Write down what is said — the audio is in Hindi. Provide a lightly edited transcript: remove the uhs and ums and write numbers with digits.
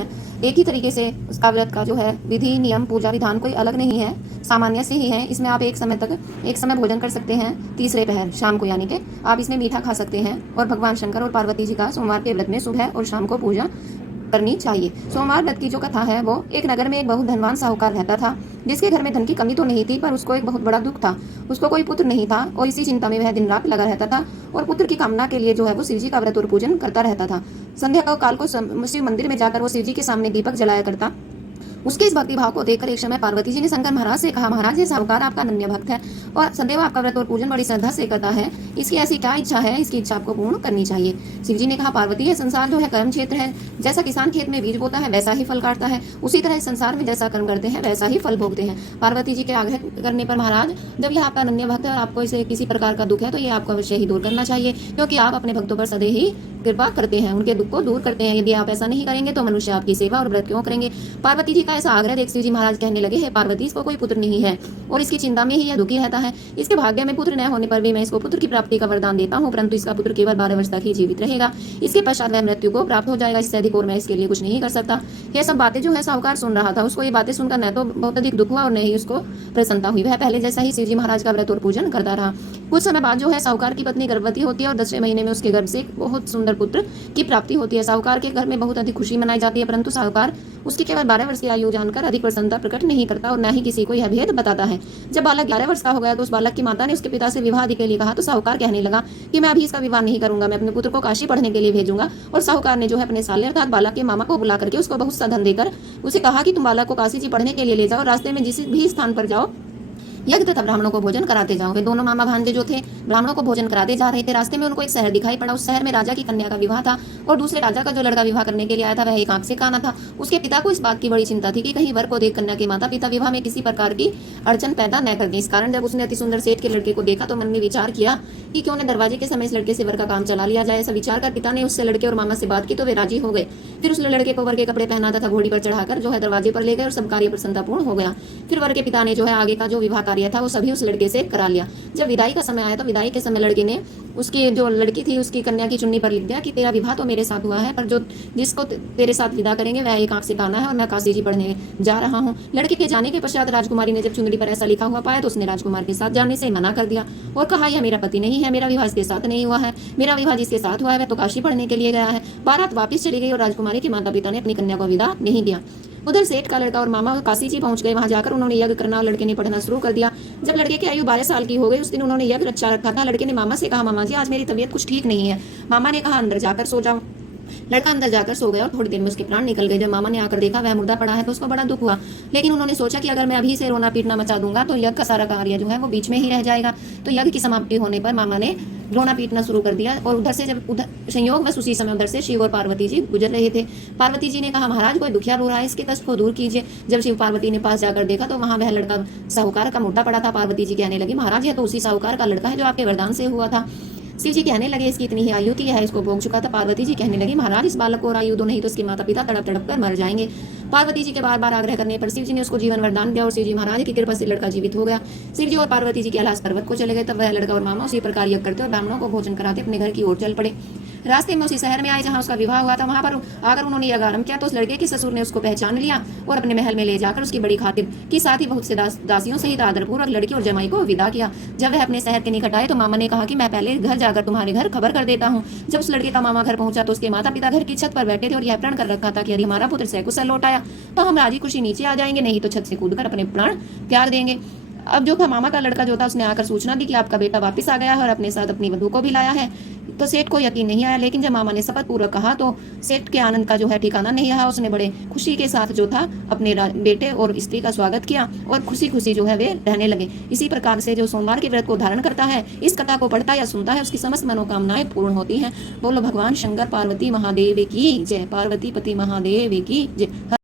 हैं। एक ही तरीके से उसका व्रत का जो है विधि, नियम, पूजा विधान कोई अलग नहीं है, सामान्य से ही है। इसमें आप एक समय भोजन कर सकते हैं, तीसरे पहर शाम को, यानी कि आप इसमें मीठा खा सकते हैं। और भगवान शंकर और पार्वती जी का सोमवार के व्रत में सुबह और शाम को पूजा करनी चाहिए। सोमवार व्रत की जो कथा है वो एक नगर में एक बहुत धनवान साहूकार रहता था, जिसके घर में धन की कमी तो नहीं थी, पर उसको एक बहुत बड़ा दुख था। उसको कोई पुत्र नहीं था और इसी चिंता में वह दिन रात लगा रहता था और पुत्र की कामना के लिए जो है वो शिव जी का व्रत और पूजन करता रहता था। संध्या का काल को शिव मंदिर में जाकर वो शिव जी के सामने दीपक जलाया करता। उसके इस भक्ति भाव को देखकर एक समय पार्वती जी ने शंकर महाराज से कहा, महाराज ये साहूकार आपका अनन्य भक्त है और सदैव आपका व्रत और पूजन बड़ी श्रद्धा से करता है, इसकी ऐसी क्या इच्छा है, इसकी इच्छा आपको पूर्ण करनी चाहिए। शिव जी ने कहा, पार्वती ये संसार जो है कर्म क्षेत्र है, जैसा किसान खेत में बीज बोता है वैसा ही फल काटता है, उसी तरह संसार में जैसा कर्म करते हैं वैसा ही फल भोगते हैं। पार्वती जी के आग्रह करने पर महाराज, जब यह आपका अनन्य भक्त है और आपको इसे किसी प्रकार का दुख है तो ये आपको अवश्य ही दूर करना चाहिए, क्योंकि आप अपने भक्तों पर सदैव ही कृपा करते हैं, उनके दुख को दूर करते हैं। यदि आप ऐसा नहीं करेंगे तो मनुष्य आपकी सेवा और व्रत क्यों करेंगे। पार्वती जी का ऐसा आग्रह देख शिव जी महाराज कहने लगे, है पार्वती, इसको कोई पुत्र नहीं है और इसकी चिंता में ही यह दुखी रहता है। इसके भाग्य में पुत्र न होने पर भी मैं इसको पुत्र की प्राप्ति का वरदान देता हूँ, परंतु इसका पुत्र केवल 12 वर्ष तक ही जीवित रहेगा, इसके पश्चात वह मृत्यु को प्राप्त हो जाएगा, इससे अधिक और मैं इसके लिए कुछ नहीं कर सकता। यह सब बातें जो है साहूकार सुन रहा था। उसको ये बातें सुनकर न तो बहुत अधिक दुख हुआ और न ही उसको प्रसन्नता हुई। वह पहले जैसा ही शिव जी महाराज का व्रत और पूजन करता रहा। कुछ समय बाद जो है साहूकार की पत्नी गर्भवती होती है और 10वें महीने में उसके गर्भ से एक बहुत सुंदर पुत्र की प्राप्ति होती है। साहूकार के घर में बहुत अधिक खुशी मनाई जाती है, परंतु साहूकार उसकी केवल 12 वर्ष की आयु जानकर अधिक प्रसन्नता प्रकट नहीं करता और न ही किसी को यह भेद बताता है। जब बालक 11 वर्ष का हो गया तो उस बालक की माता ने उसके पिता से विवाह के लिए कहा, तो साहूकार कहने लगा कि मैं अभी इसका विवाह नहीं करूंगा, मैं अपने पुत्र को काशी पढ़ने के लिए भेजूंगा। और साहूकार ने जो है अपने साले अर्थात बालक के मामा को बुला करके उसको बहुत सा धन देकर उसे कहा कि तुम बालक को काशी जी पढ़ने के लिए ले जाओ, रास्ते में जिस भी स्थान पर जाओ यज्ञ तथा ब्राह्मणों को भोजन कराते जाओ। वे दोनों मामा भांजे जो थे ब्राह्मणों को भोजन कराते जा रहे थे। रास्ते में उनको एक शहर दिखाई पड़ा। उस शहर में राजा की कन्या का विवाह था और दूसरे राजा का जो लड़का विवाह करने के लिए आया था वह एक आंख से काना था। उसके पिता को इस बात की बड़ी चिंता थी कि कहीं वर को देख कन्या के माता पिता विवाह में किसी प्रकार की अड़चन पैदा न कर दें। इस कारण जब उसने अति सुंदर सेठ के लड़के को देखा तो मन में विचार किया कि क्यों न दरवाजे के समय इस लड़के से वर का काम चला लिया जाए। ऐसा विचार कर पिता ने उससे लड़के और मामा से बात की तो वे राजी हो गए। फिर उस लड़के को वर के कपड़े पहना तथा घोड़ी पर चढ़ाकर जो है दरवाजे पर ले गए और सब कार्य प्रसन्नतापूर्ण हो गया। फिर वर के पिता ने जो है आगे का जो विवाह कार्य था वो सभी उस लड़के से करा लिया। जब विदाई का समय आया तो विदाई के समय लड़के ने उसकी जो लड़की थी उसकी कन्या की चुन्नी पर लिख दिया कि तेरा विवाह तो मेरे साथ हुआ है, पर जो जिसको तेरे साथ विदा करेंगे वह एक आंख से काना है और मैं काशी जी पढ़ने जा रहा हूँ। लड़के के जाने के पश्चात राजकुमारी ने जब चुनरी पर ऐसा लिखा हुआ पाया तो उसने राजकुमार के साथ जाने से मना कर दिया और कहा, यह मेरा पति नहीं है, मेरा विवाह इसके साथ नहीं हुआ है, मेरा विवाह जिसके साथ हुआ है वह तो काशी पढ़ने के लिए गया है। बारात वापिस चली गई और राजकुमारी के माता पिता ने अपनी कन्या को विदा नहीं दिया। उधर सेठ का लड़का और मामा काशी जी पहुंच गए। वहां जाकर उन्होंने यज्ञ करना और लड़के ने पढ़ना शुरू कर दिया। जब लड़के की आयु 12 साल की हो गई उस दिन उन्होंने यज्ञ रचा रखा था। लड़के ने मामा से कहा, मामा जी आज मेरी तबीयत कुछ ठीक नहीं है। मामा ने कहा, अंदर जाकर सो जाओ। लड़का अंदर जाकर सो गया और थोड़ी देर में उसके प्राण निकल गए। जब मामा ने आकर देखा वह मुर्दा पड़ा है तो उसको बड़ा दुख हुआ, लेकिन उन्होंने सोचा कि अगर मैं अभी से रोना पीटना मचा दूंगा तो यज्ञ का सारा कार्य जो है वो बीच में ही रह जाएगा। तो यज्ञ की समाप्ति होने पर मामा ने रोना पीटना शुरू कर दिया और उधर से जब उधर संयोग बस उसी समय उधर से शिव और पार्वती जी गुजर रहे थे। पार्वती जी ने कहा, महाराज कोई दुखिया रो रहा है, इसके कष्ट को दूर कीजिए। जब शिव पार्वती ने पास जाकर देखा तो वहां वह लड़का साहूकार का मुर्दा पड़ा था। पार्वती जी कहने लगी, महाराज यह तो उसी साहूकार का लड़का है जो आपके वरदान से हुआ था। शिव जी कहने लगे, इसकी इतनी ही आयु थी, है इसको भोग चुका था। पार्वती जी कहने लगी, महाराज इस बालक को और आयु दो, नहीं तो इसके माता पिता तड़प तड़प कर मर जाएंगे। पार्वती जी के बार बार आग्रह करने पर शिव जी ने उसको जीवन वरदान दिया और शिव जी महाराज की कृपा से लड़का जीवित हो गया। शिव जी और पार्वती जी के कैलाश पर्वत को चले गए। तब वह लड़का और मामा उसी प्रकार यज्ञ करते और ब्राह्मणों को भोजन कराते अपने घर की ओर चल पड़े। रास्ते में उसी शहर में आए जहां उसका विवाह हुआ था। वहां पर आकर उन्होंने यज्ञ आरंभ किया तो उस लड़के के ससुर ने उसको पहचान लिया और अपने महल में ले जाकर उसकी बड़ी खातिर की साथ ही बहुत से दासियों सहित आदरपूर्वक लड़की और जमाई को विदा किया। जब वह अपने शहर के निकट आए तो मामा ने कहा कि मैं पहले घर जाकर तुम्हारे घर खबर कर देता हूँ। जब उस लड़के का मामा घर पहुंचा तो उसके माता पिता घर की छत पर बैठे थे और यह प्रण कर रखा था कि यदि हमारा पुत्र सकुशल लौट आया तो हम राजी खुशी नीचे आ जाएंगे, नहीं तो छत से कूदकर अपने प्राण त्याग देंगे। अब जो मामा का लड़का जो था उसने आकर सूचना दी कि आपका बेटा वापस आ गया है और अपने साथ अपनी वधू को भी लाया है। तो सेठ को यकीन नहीं आया, लेकिन जब मामा ने शपथ पूर्वक कहा तो सेठ के आनंद का जो है ठिकाना नहीं रहा। उसने बड़े खुशी के साथ जो था अपने बेटे और स्त्री का स्वागत किया और खुशी खुशी जो है वे रहने लगे। इसी प्रकार से जो सोमवार के व्रत को धारण करता है, इस कथा को पढ़ता या सुनता है, उसकी समस्त मनोकामनाएं पूर्ण होती हैं। बोलो भगवान शंकर पार्वती महादेव की जय। पार्वती पति महादेव की जय।